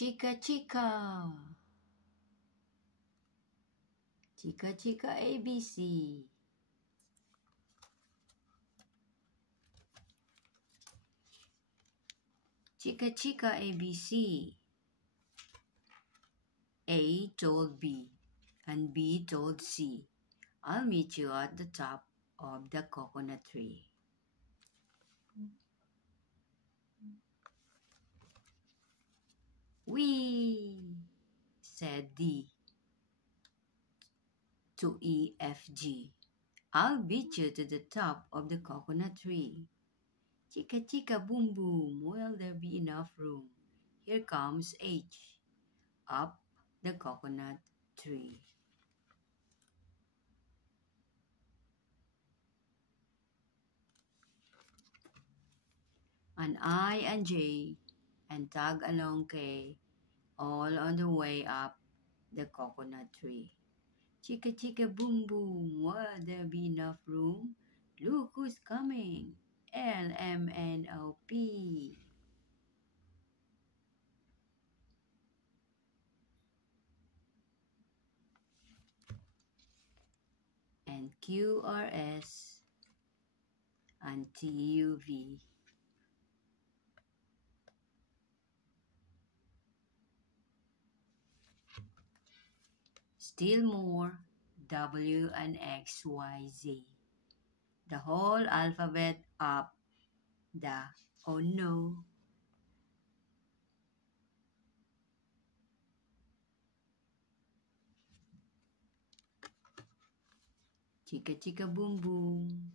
Chica chica. Chica chica ABC. Chica chica ABC. A told B and B told C, I'll meet you at the top of the coconut tree. Wee, said D to E, F, G. I'll beat you to the top of the coconut tree. Chica chica boom boom, will there be enough room? Here comes H, up the coconut tree. And I and J and tag along K, all on the way up the coconut tree. Chica chica boom boom, will there be enough room? Look who's coming, LMNOP. And QRS and TUV. Still more, W and X, Y, Z. The whole alphabet up the, oh no. Chica chica boom boom.